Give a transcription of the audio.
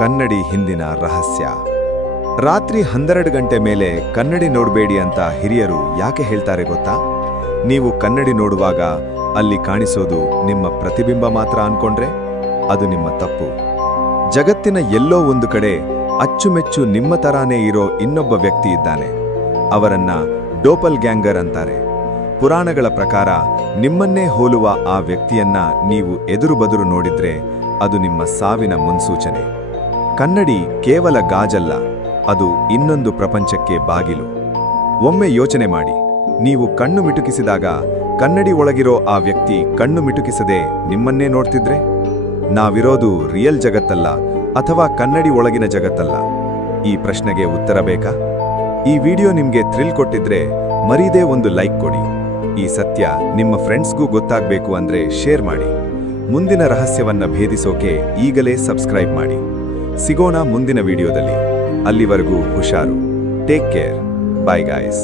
ಕನ್ನಡಿ ಹಿಂದಿನ ರಹಸ್ಯ. ರಾತ್ರಿ 12 ಗಂಟೆ ಮೇಲೆ ಕನ್ನಡಿ ನೋಡಬೇಡಿ ಅಂತ ಹಿರಿಯರು ಯಾಕೆ ಹೇಳ್ತಾರೆ ಗೊತ್ತಾ? ನೀವು ಕನ್ನಡಿ ನೋಡುವಾಗ ಅಲ್ಲಿ ಕಾಣಿಸೋದು ನಿಮ್ಮ ಪ್ರತಿಬಿಂಬ ಮಾತ್ರ ಅನ್ಕೊಂಡ್ರೆ ಅದು ನಿಮ್ಮ ತಪ್ಪು. ಜಗತ್ತಿನ ಎಲ್ಲೋ ಒಂದು ಕಡೆ ಅಚ್ಚುಮೆಚ್ಚು ನಿಮ್ಮ ತರಾನೇ ಇರೋ ಇನ್ನೊಬ್ಬ ವ್ಯಕ್ತಿ ಇದ್ದಾನೆ. ಅವರನ್ನ ಡೋಪಲ್ ಗ್ಯಾಂಗರ್ ಅಂತಾರೆ. ಪುರಾಣಗಳ ಪ್ರಕಾರ ನಿಮ್ಮನ್ನೇ ಹೋಲುವ ಆ ವ್ಯಕ್ತಿಯನ್ನ ನೀವು ಎದುರು ಬದುರು ನೋಡಿದ್ರೆ ಅದು ನಿಮ್ಮ ಸಾವಿನ ಮುನ್ಸೂಚನೆ. ಕನ್ನಡಿ ಕೇವಲ ಗಾಜಲ್ಲ, ಅದು ಇನ್ನೊಂದು ಪ್ರಪಂಚಕ್ಕೆ ಬಾಗಿಲು. ಒಮ್ಮೆ ಯೋಚನೆ ಮಾಡಿ, ನೀವು ಕಣ್ಣು ಮಿಟುಕಿಸಿದಾಗ ಕನ್ನಡಿ ಒಳಗಿರೋ ಆ ವ್ಯಕ್ತಿ ಕಣ್ಣು ಮಿಟುಕಿಸದೆ ನಿಮ್ಮನ್ನೇ ನೋಡ್ತಿದ್ರೆ? ನಾವಿರೋದು ರಿಯಲ್ ಜಗತ್ತಲ್ಲ ಅಥವಾ ಕನ್ನಡಿ ಒಳಗಿನ ಜಗತ್ತಲ್ಲ? ಈ ಪ್ರಶ್ನೆಗೆ ಉತ್ತರ ಬೇಕಾ? ಈ ವಿಡಿಯೋ ನಿಮ್ಗೆ ಥ್ರಿಲ್ ಕೊಟ್ಟಿದ್ರೆ ಮರೀದೇ ಒಂದು ಲೈಕ್ ಕೊಡಿ. ಈ ಸತ್ಯ ನಿಮ್ಮ ಫ್ರೆಂಡ್ಸ್ಗೂ ಗೊತ್ತಾಗಬೇಕು ಅಂದ್ರೆ ಶೇರ್ ಮಾಡಿ. ಮುಂದಿನ ರಹಸ್ಯವನ್ನ ಭೇದಿಸೋಕೆ ಈಗಲೇ ಸಬ್ಸ್ಕ್ರೈಬ್ ಮಾಡಿ. ಸಿಗೋಣ ಮುಂದಿನ ವಿಡಿಯೋದಲ್ಲಿ. ಅಲ್ಲಿವರೆಗೂ ಹುಷಾರು. Take care. Bye guys.